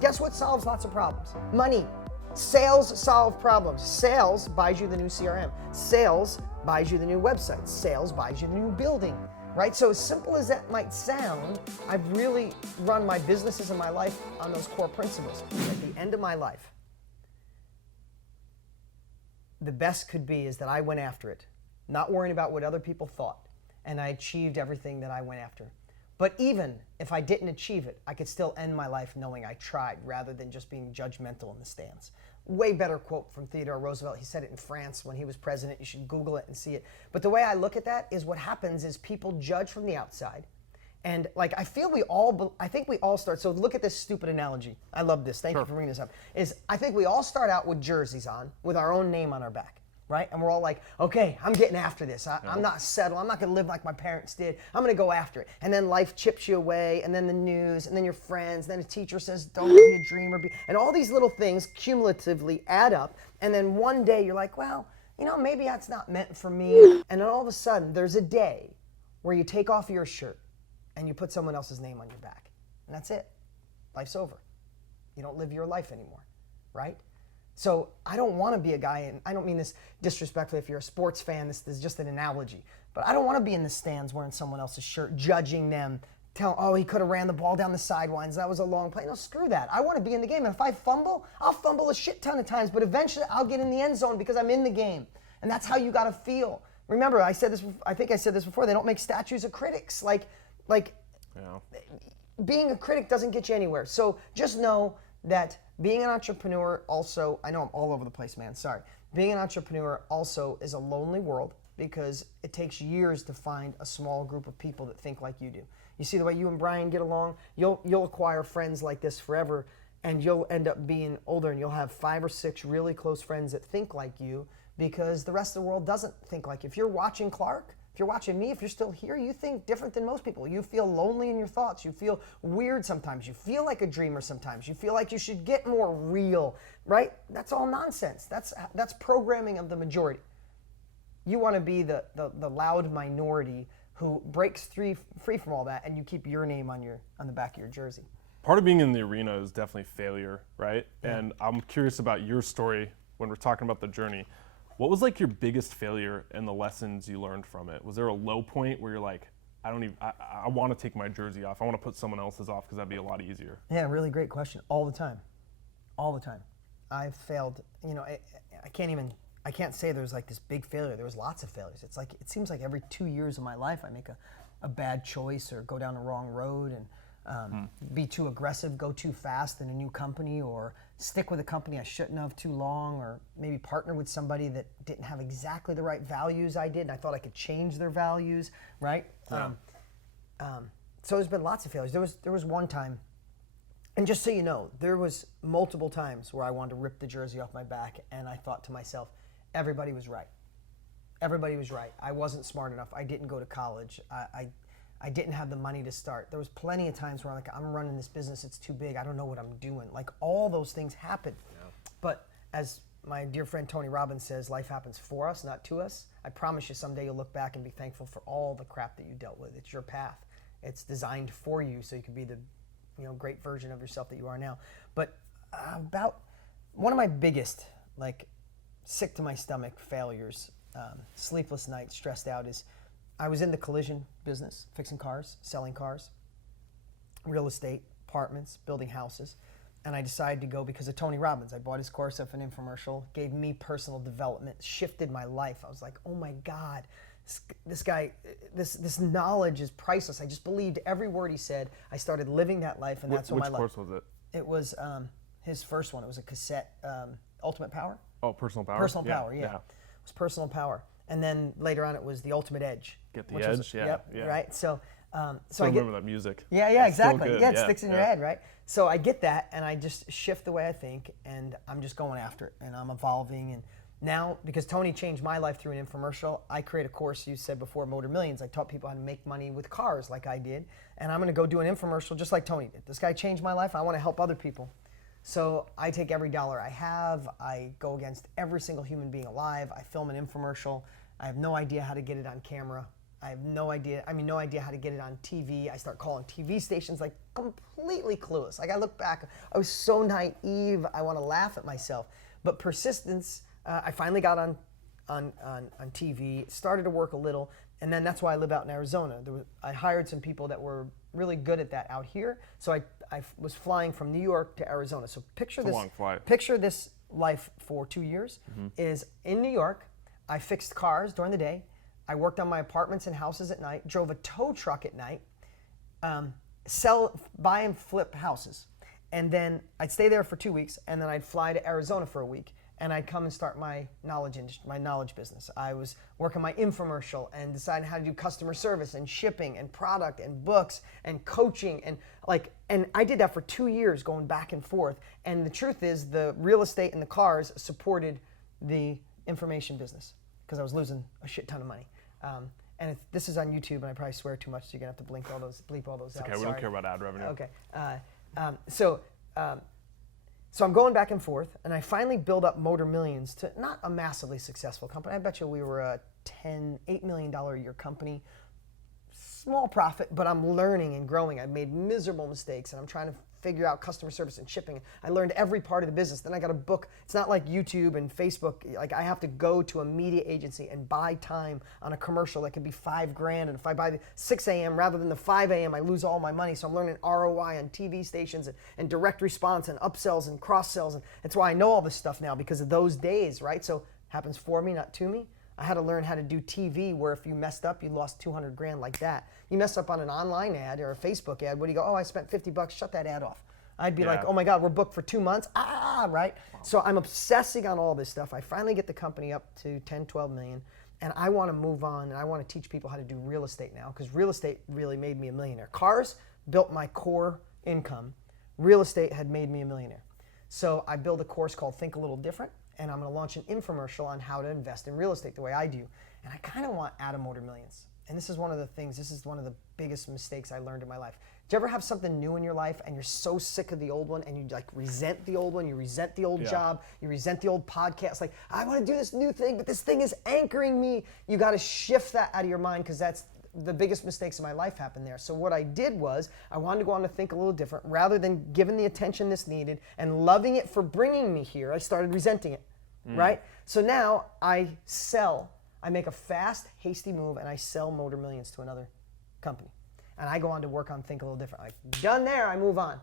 Guess what solves lots of problems? Money. Sales solve problems. Sales buys you the new CRM. Sales buys you the new website. Sales buys you the new building, right? So as simple as that might sound, I've really run my businesses and my life on those core principles. At the end of my life, the best could be is that I went after it, not worrying about what other people thought, and I achieved everything that I went after. But even if I didn't achieve it, I could still end my life knowing I tried rather than just being judgmental in the stands. Way better quote from Theodore Roosevelt. He said it in France when he was president. You should Google it and see it. But the way I look at that is what happens is people judge from the outside. And like, I think we all start, so look at this stupid analogy. I love this, thank you for bringing this up. I think we all start out with jerseys on, with our own name on our back, right? And we're all like, okay, I'm getting after this. I'm not settled, I'm not gonna live like my parents did. I'm gonna go after it. And then life chips you away, and then the news, and then your friends, then a teacher says, don't be a dreamer. And all these little things cumulatively add up, and then one day you're like, well, you know, maybe that's not meant for me. And then all of a sudden, there's a day where you take off your shirt, and you put someone else's name on your back. And that's it. Life's over. You don't live your life anymore, right? So I don't want to be a guy, and I don't mean this disrespectfully if you're a sports fan, this is just an analogy, but I don't want to be in the stands wearing someone else's shirt, judging them, telling, oh, he could have ran the ball down the sidelines, that was a long play. No, screw that. I want to be in the game. And if I fumble, I'll fumble a shit ton of times, but eventually I'll get in the end zone because I'm in the game. And that's how you got to feel. Remember, I think I said this before, they don't make statues of critics. Like being a critic doesn't get you anywhere. So just know that being an entrepreneur also, I know I'm all over the place, man, sorry. Being an entrepreneur also is a lonely world because it takes years to find a small group of people that think like you do. You see the way you and Brian get along? You'll acquire friends like this forever, and you'll end up being older and you'll have 5 or 6 really close friends that think like you because the rest of the world doesn't think like you. If you're watching Clark, if you're watching me, if you're still here, you think different than most people. You feel lonely in your thoughts. You feel weird sometimes. You feel like a dreamer sometimes. You feel like you should get more real, right? That's all nonsense. That's programming of the majority. You want to be the loud minority who breaks free from all that, and you keep your name on the back of your jersey. Part of being in the arena is definitely failure, right? Yeah. And I'm curious about your story when we're talking about the journey. What was like your biggest failure and the lessons you learned from it? Was there a low point where you're like, I want to take my jersey off. I want to put someone else's off because that'd be a lot easier. Yeah, really great question. All the time. All the time. I've failed, you know, I can't say there's like this big failure. There was lots of failures. It's like, it seems like every 2 years of my life I make a bad choice or go down the wrong road and be too aggressive, go too fast in a new company, or stick with a company I shouldn't have too long, or maybe partner with somebody that didn't have exactly the right values I did, and I thought I could change their values, right? Yeah. So there's been lots of failures. There was one time, and just so you know, there was multiple times where I wanted to rip the jersey off my back, and I thought to myself, everybody was right. Everybody was right. I wasn't smart enough. I didn't go to college. I didn't have the money to start. There was plenty of times where I'm like, I'm running this business, it's too big, I don't know what I'm doing. Like, all those things happen. Yeah. But as my dear friend Tony Robbins says, life happens for us, not to us. I promise you someday you'll look back and be thankful for all the crap that you dealt with. It's your path. It's designed for you so you can be the great version of yourself that you are now. But about one of my biggest, like, sick to my stomach failures, sleepless nights, stressed out, is I was in the collision business, fixing cars, selling cars, real estate, apartments, building houses, and I decided to go because of Tony Robbins. I bought his course off an infomercial, gave me personal development, shifted my life. I was like, oh my God, this guy, this knowledge is priceless. I just believed every word he said. I started living that life, and that's what my life. Which course was it? It was his first one. It was a cassette, Ultimate Power. Oh, Personal Power? Personal Power, yeah. It was Personal Power. And then later on, it was the Ultimate Edge. Get the edge, yeah. Right. So I remember that music. Yeah, exactly. Yeah, it sticks in your head, right? So I get that, and I just shift the way I think, and I'm just going after it, and I'm evolving. And now, because Tony changed my life through an infomercial, I create a course, you said before, Motor Millions. I taught people how to make money with cars like I did, and I'm going to go do an infomercial just like Tony did. This guy changed my life. I want to help other people. So I take every dollar I have. I go against every single human being alive. I film an infomercial. I have no idea how to get it on camera. I have no idea. I mean, no idea how to get it on TV. I start calling TV stations like completely clueless. Like I look back, I was so naive. I want to laugh at myself. But persistence, I finally got on TV, started to work a little, and then that's why I live out in Arizona. I hired some people that were really good at that out here. So I was flying from New York to Arizona. So picture It's a long flight. Picture this life for 2 years is in New York. I fixed cars during the day. I worked on my apartments and houses at night, drove a tow truck at night, buy and flip houses. And then I'd stay there for 2 weeks, and then I'd fly to Arizona for a week, and I'd come and start my knowledge business. I was working my infomercial and deciding how to do customer service and shipping and product and books and coaching and I did that for 2 years going back and forth. And the truth is the real estate and the cars supported the information business because I was losing a shit ton of money. And this is on YouTube, and I probably swear too much, so you're gonna have to bleep all those out. Okay, we don't care about ad revenue. Okay. So I'm going back and forth, and I finally build up Motor Millions to not a massively successful company. I bet you we were a $8 million a year company. Small profit, but I'm learning and growing. I've made miserable mistakes, and I'm trying to figure out customer service and shipping. I learned every part of the business. Then I got a book. It's not like YouTube and Facebook. Like I have to go to a media agency and buy time on a commercial that could be $5,000. And if I buy the 6 a.m. rather than the 5 a.m., I lose all my money. So I'm learning ROI on TV stations and direct response and upsells and cross sells. And that's why I know all this stuff now because of those days, right? So it happens for me, not to me. I had to learn how to do TV where if you messed up, you lost $200,000 like that. You mess up on an online ad or a Facebook ad, what do you go, oh, I spent $50, shut that ad off. I'd be like, oh my God, we're booked for 2 months, right? Wow. So I'm obsessing on all this stuff. I finally get the company up to 10, 12 million, and I want to move on, and I want to teach people how to do real estate now, because real estate really made me a millionaire. Cars built my core income. Real estate had made me a millionaire. So I built a course called Think a Little Different, and I'm going to launch an infomercial on how to invest in real estate the way I do. And I kind of want out of Motor Millions. And this is one of the things, this is one of the biggest mistakes I learned in my life. Do you ever have something new in your life and you're so sick of the old one and you like resent the old one, you resent the old job, you resent the old podcast, like I want to do this new thing, but this thing is anchoring me. You got to shift that out of your mind because that's the biggest mistakes in my life happened there. So what I did was I wanted to go on to think a little different. Rather than giving the attention this needed and loving it for bringing me here, I started resenting it, right? So now I make a fast, hasty move and I sell Motor Millions to another company. And I go on to work on Think a Little Different. Like, done there, I move on.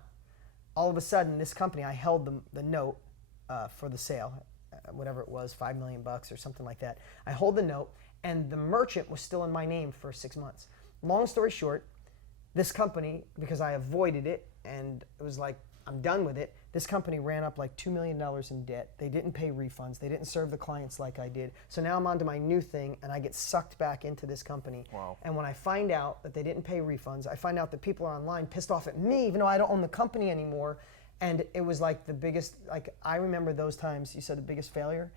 All of a sudden, this company, I held the note for the sale, whatever it was, $5 million or something like that. I hold the note, and the merchant was still in my name for 6 months. Long story short, this company, because I avoided it, and it was like, I'm done with it, this company ran up like $2 million in debt. They didn't pay refunds. They didn't serve the clients like I did. So now I'm on to my new thing, and I get sucked back into this company. Wow. And when I find out that they didn't pay refunds, I find out that people are online pissed off at me, even though I don't own the company anymore. And it was like the biggest, like I remember those times you said the biggest failure.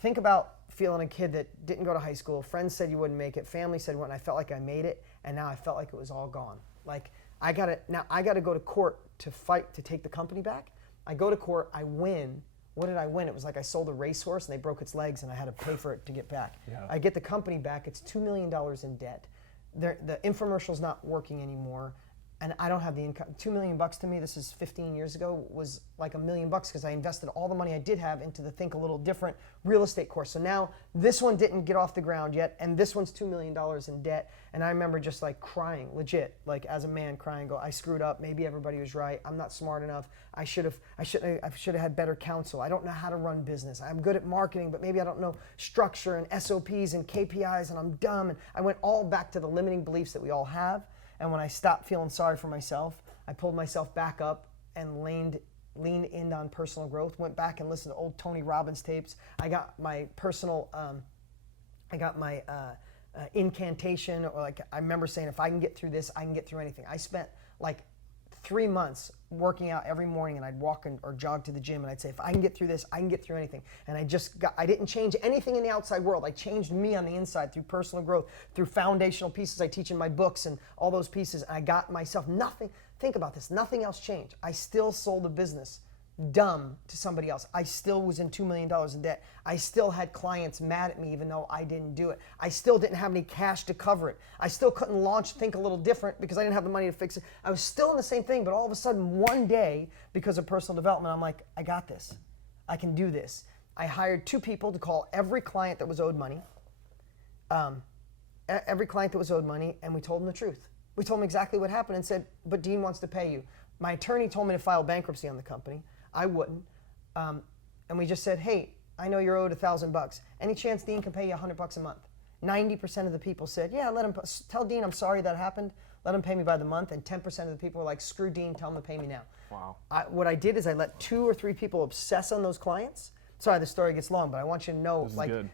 Think about feeling a kid that didn't go to high school. Friends said you wouldn't make it. Family said what, and I felt like I made it. And now I felt like it was all gone. Like I gotta go to court to fight to take the company back. I go to court, I win. What did I win? It was like I sold a racehorse and they broke its legs and I had to pay for it to get back. Yeah. I get the company back, it's $2 million in debt. The infomercial's not working anymore and I don't have the income. $2 million to me, this is 15 years ago, was like $1 million because I invested all the money I did have into the Think a Little Different real estate course. So now this one didn't get off the ground yet and this one's $2 million in debt. And I remember just like crying, legit, like as a man crying, I screwed up, maybe everybody was right, I'm not smart enough, I should have had better counsel, I don't know how to run business, I'm good at marketing, but maybe I don't know structure and SOPs and KPIs and I'm dumb. And I went all back to the limiting beliefs that we all have. And when I stopped feeling sorry for myself, I pulled myself back up and leaned in on personal growth, went back and listened to old Tony Robbins tapes. I got my personal, incantation, or like I remember saying, if I can get through this, I can get through anything. I spent like 3 months working out every morning, and I'd walk or jog to the gym, and I'd say, if I can get through this, I can get through anything. And I didn't change anything in the outside world. I changed me on the inside through personal growth, through foundational pieces I teach in my books and all those pieces. And I got myself nothing. Think about this. Nothing else changed. I still sold a business dumb to somebody else. I still was in $2 million in debt. I still had clients mad at me even though I didn't do it. I still didn't have any cash to cover it. I still couldn't launch Think a Little Different because I didn't have the money to fix it. I was still in the same thing, but all of a sudden one day, because of personal development, I'm like, I got this. I can do this. I hired 2 people to call every client that was owed money. Every client that was owed money, and we told them the truth. We told them exactly what happened and said, but Dean wants to pay you. My attorney told me to file bankruptcy on the company. I wouldn't. And we just said, hey, I know you're owed $1,000. Any chance Dean can pay you $100 a month? 90% of the people said, yeah, let him, tell Dean I'm sorry that happened. Let him pay me by the month. And 10% of the people were like, screw Dean, tell him to pay me now. Wow. What I did is I let 2 or 3 people obsess on those clients. Sorry, the story gets long, but I want you to know, This is good.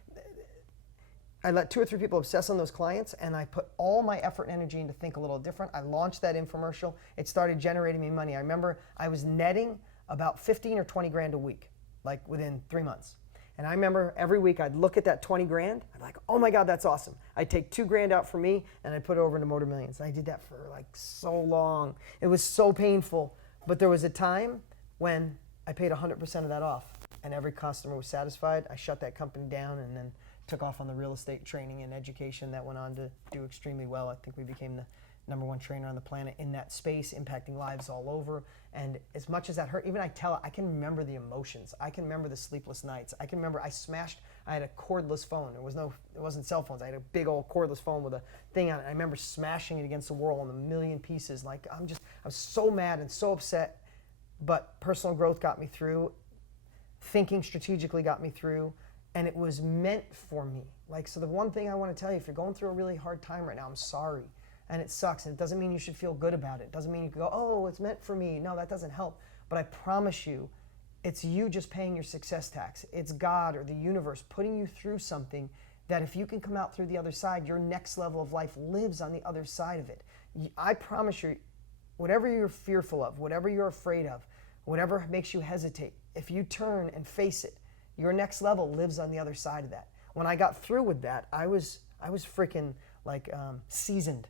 I let 2 or 3 people obsess on those clients, and I put all my effort and energy into Think a Little Different. I launched that infomercial. It started generating me money. I remember I was netting about 15 or 20 grand a week, like within 3 months. And I remember every week I'd look at that 20 grand. I'd be like, oh my God, that's awesome. I'd take 2 grand out for me and I'd put it over into Motor Millions. And I did that for like so long. It was so painful. But there was a time when I paid 100% of that off and every customer was satisfied. I shut that company down and then took off on the real estate training and education that went on to do extremely well. I think we became the #1 trainer on the planet in that space, impacting lives all over. And as much as that hurt, even I can remember the emotions. I can remember the sleepless nights. I can remember I had a cordless phone. It wasn't cell phones. I had a big old cordless phone with a thing on it. I remember smashing it against the wall in a million pieces. Like I was so mad and so upset, but personal growth got me through. Thinking strategically got me through. And it was meant for me. Like, so the one thing I want to tell you, if you're going through a really hard time right now, I'm sorry. And it sucks. And it doesn't mean you should feel good about it. It doesn't mean you can go, oh, it's meant for me. No, that doesn't help. But I promise you, it's you just paying your success tax. It's God or the universe putting you through something that if you can come out through the other side, your next level of life lives on the other side of it. I promise you, whatever you're fearful of, whatever you're afraid of, whatever makes you hesitate, if you turn and face it, your next level lives on the other side of that. When I got through with that, I was freaking like seasoned.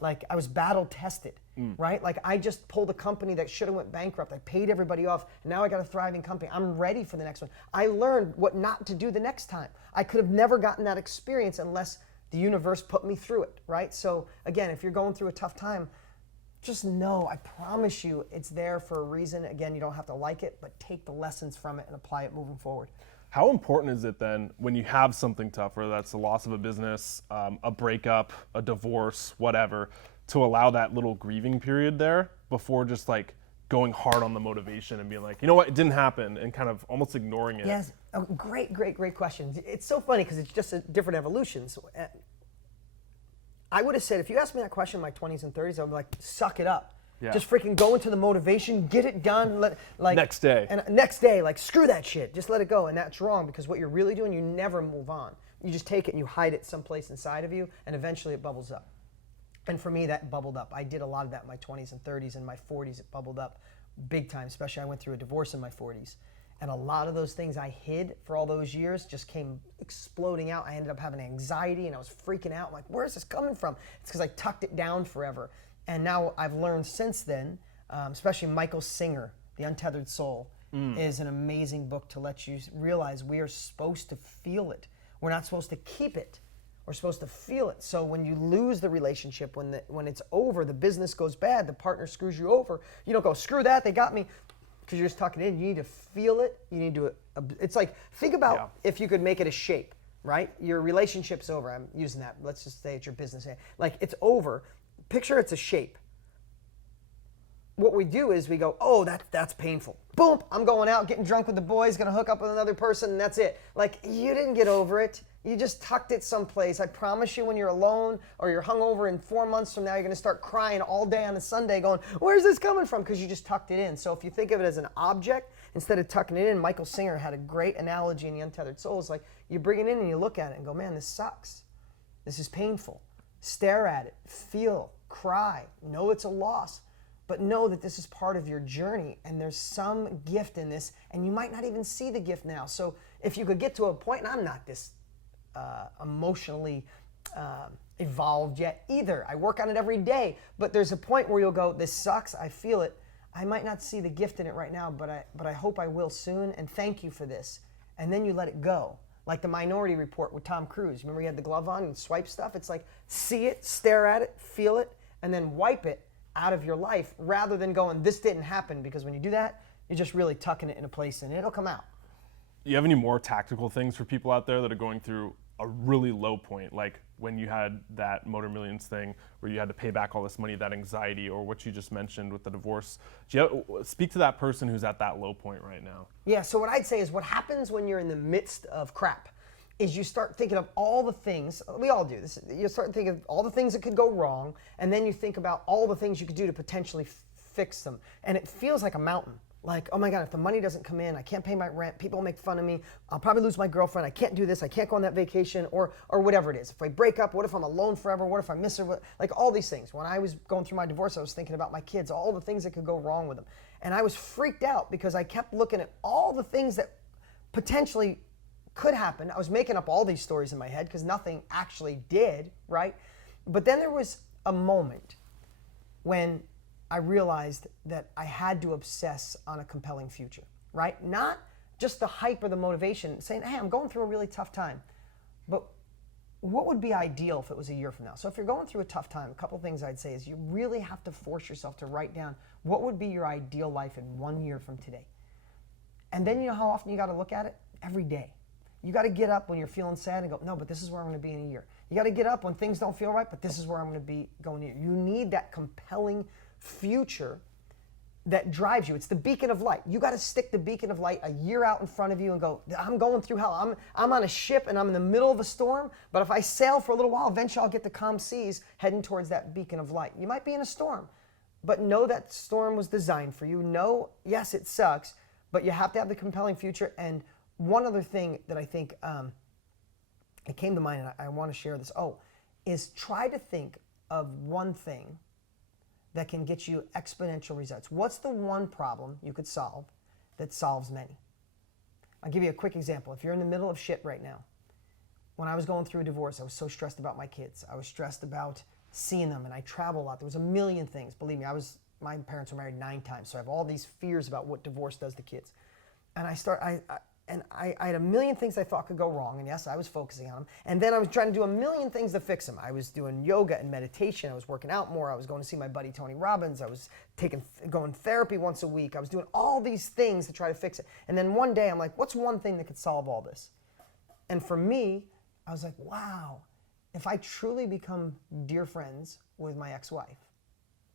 Like I was battle tested, right? Like I just pulled a company that should have went bankrupt. I paid everybody off. And now I got a thriving company. I'm ready for the next one. I learned what not to do the next time. I could have never gotten that experience unless the universe put me through it, right? So again, if you're going through a tough time, just know, I promise you, it's there for a reason. Again, you don't have to like it, but take the lessons from it and apply it moving forward. How important is it then when you have something tough, whether that's the loss of a business, a breakup, a divorce, whatever, to allow that little grieving period there before just like going hard on the motivation and being like, you know what, it didn't happen, and kind of almost ignoring it? Yes, oh, great question. It's so funny because it's just a different evolutions. I would have said, if you asked me that question in my 20s and 30s, I would be like, suck it up. Yeah. Just freaking go into the motivation, get it done. Next day. And next day, like screw that shit. Just let it go. And that's wrong because what you're really doing, you never move on. You just take it and you hide it someplace inside of you, and eventually it bubbles up. And for me, that bubbled up. I did a lot of that in my 20s and 30s. In my 40s, it bubbled up big time, especially I went through a divorce in my 40s. And a lot of those things I hid for all those years just came exploding out. I ended up having anxiety and I was freaking out. I'm like, where is this coming from? It's because I tucked it down forever. And now I've learned since then, especially Michael Singer, The Untethered Soul, is an amazing book to let you realize we are supposed to feel it. We're not supposed to keep it. We're supposed to feel it. So when you lose the relationship, when it's over, the business goes bad, the partner screws you over, you don't go, screw that, they got me. Because you're just tucking it in. You need to feel it. You need to, it's like, think about if you could make it a shape, right? Your relationship's over. I'm using that. Let's just say it's your business. Like, it's over. Picture it's a shape. What we do is we go, oh, that's painful. Boom, I'm going out, getting drunk with the boys, gonna hook up with another person, and that's it. Like, you didn't get over it. You just tucked it someplace. I promise you, when you're alone or you're hungover in 4 months from now, you're gonna start crying all day on a Sunday going, where's this coming from? Because you just tucked it in. So if you think of it as an object, instead of tucking it in, Michael Singer had a great analogy in The Untethered Soul. It's like, you bring it in and you look at it and go, man, this sucks. This is painful. Stare at it, feel, cry, know it's a loss, but know that this is part of your journey and there's some gift in this, and you might not even see the gift now. So if you could get to a point, and I'm not this emotionally evolved yet either. I work on it every day, but there's a point where you'll go, this sucks, I feel it. I might not see the gift in it right now, but I hope I will soon, and thank you for this. And then you let it go. Like the Minority Report with Tom Cruise. Remember he had the glove on and swipe stuff? It's like, see it, stare at it, feel it, and then wipe it out of your life rather than going, this didn't happen, because when you do that, you're just really tucking it in a place and it'll come out. You have any more tactical things for people out there that are going through a really low point, like when you had that Motor Millions thing where you had to pay back all this money, that anxiety, or what you just mentioned with the divorce? Speak to that person who's at that low point right now. Yeah, so what I'd say is what happens when you're in the midst of crap is you start thinking of all the things, we all do this, you start thinking of all the things that could go wrong, and then you think about all the things you could do to potentially fix them. And it feels like a mountain. Like, oh my God, if the money doesn't come in, I can't pay my rent, people will make fun of me, I'll probably lose my girlfriend, I can't do this, I can't go on that vacation, or whatever it is. If I break up, what if I'm alone forever? What if I miss her? Like all these things. When I was going through my divorce, I was thinking about my kids, all the things that could go wrong with them. And I was freaked out because I kept looking at all the things that potentially could happen. I was making up all these stories in my head because nothing actually did, right? But then there was a moment when I realized that I had to obsess on a compelling future, right? Not just the hype or the motivation, saying, hey, I'm going through a really tough time, but what would be ideal if it was a year from now? So if you're going through a tough time, a couple things I'd say is you really have to force yourself to write down what would be your ideal life in 1 year from today. And then you know how often you got to look at it? Every day. You got to get up when you're feeling sad and go, no, but this is where I'm going to be in a year. You got to get up when things don't feel right, but this is where I'm going to be going in a year. You need that compelling future that drives you. It's the beacon of light. You got to stick the beacon of light a year out in front of you and go, I'm going through hell. I'm on a ship and I'm in the middle of a storm, but if I sail for a little while, eventually I'll get to calm seas heading towards that beacon of light. You might be in a storm, but know that storm was designed for you. Know, yes, it sucks, but you have to have the compelling future. And one other thing that I think it came to mind, and I want to share this, is try to think of one thing that can get you exponential results. What's the one problem you could solve that solves many? I'll give you a quick example. If you're in the middle of shit right now, when I was going through a divorce, I was so stressed about my kids. I was stressed about seeing them, and I travel a lot. There was a million things. Believe me, my parents were married 9 times, so I have all these fears about what divorce does to kids. And I had a million things I thought could go wrong, and yes, I was focusing on them. And then I was trying to do a million things to fix them. I was doing yoga and meditation. I was working out more. I was going to see my buddy Tony Robbins. I was going therapy once a week. I was doing all these things to try to fix it. And then one day I'm like, what's one thing that could solve all this? And for me, I was like, wow, if I truly become dear friends with my ex-wife,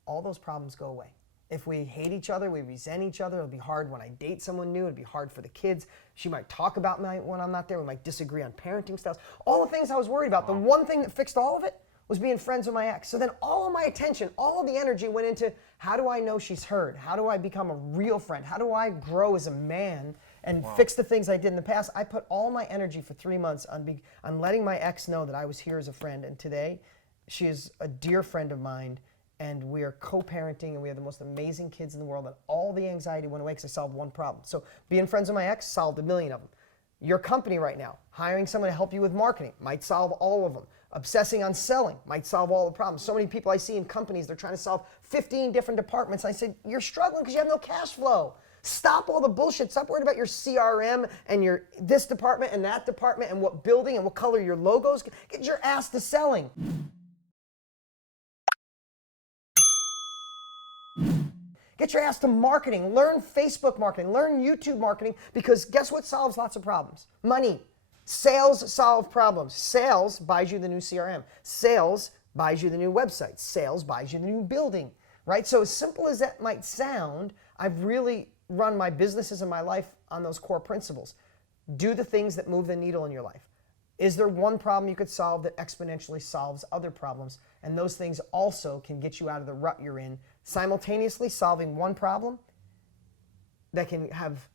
all those problems go away. If we hate each other, we resent each other, it'll be hard when I date someone new, it'll be hard for the kids. She might talk about me when I'm not there, we might disagree on parenting styles. All the things I was worried about, the one thing that fixed all of it was being friends with my ex. So then all of my attention, all of the energy went into how do I know she's heard? How do I become a real friend? How do I grow as a man and fix the things I did in the past? I put all my energy for 3 months on letting my ex know that I was here as a friend. And today, she is a dear friend of mine. And we are co-parenting, and we have the most amazing kids in the world, and all the anxiety went away because I solved one problem. So being friends with my ex solved a million of them. Your company right now, hiring someone to help you with marketing might solve all of them. Obsessing on selling might solve all the problems. So many people I see in companies, they're trying to solve 15 different departments. I said, you're struggling because you have no cash flow. Stop all the bullshit. Stop worrying about your CRM and your this department and that department and what building and what color your logos. Get your ass to selling. Get your ass to marketing. Learn Facebook marketing. Learn YouTube marketing, because guess what solves lots of problems? Money. Sales solve problems. Sales buys you the new CRM. Sales buys you the new website. Sales buys you the new building, right? So as simple as that might sound, I've really run my businesses and my life on those core principles. Do the things that move the needle in your life. Is there one problem you could solve that exponentially solves other problems? And those things also can get you out of the rut you're in. Simultaneously solving one problem that can have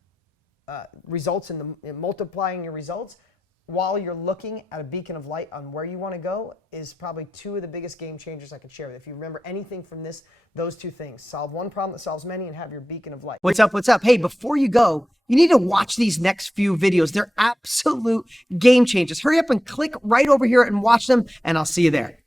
results in multiplying your results while you're looking at a beacon of light on where you want to go is probably 2 of the biggest game changers I could share with you. If you remember anything from this, those 2 things, solve one problem that solves many and have your beacon of light. What's up? What's up? Hey, before you go, you need to watch these next few videos. They're absolute game changers. Hurry up and click right over here and watch them, and I'll see you there.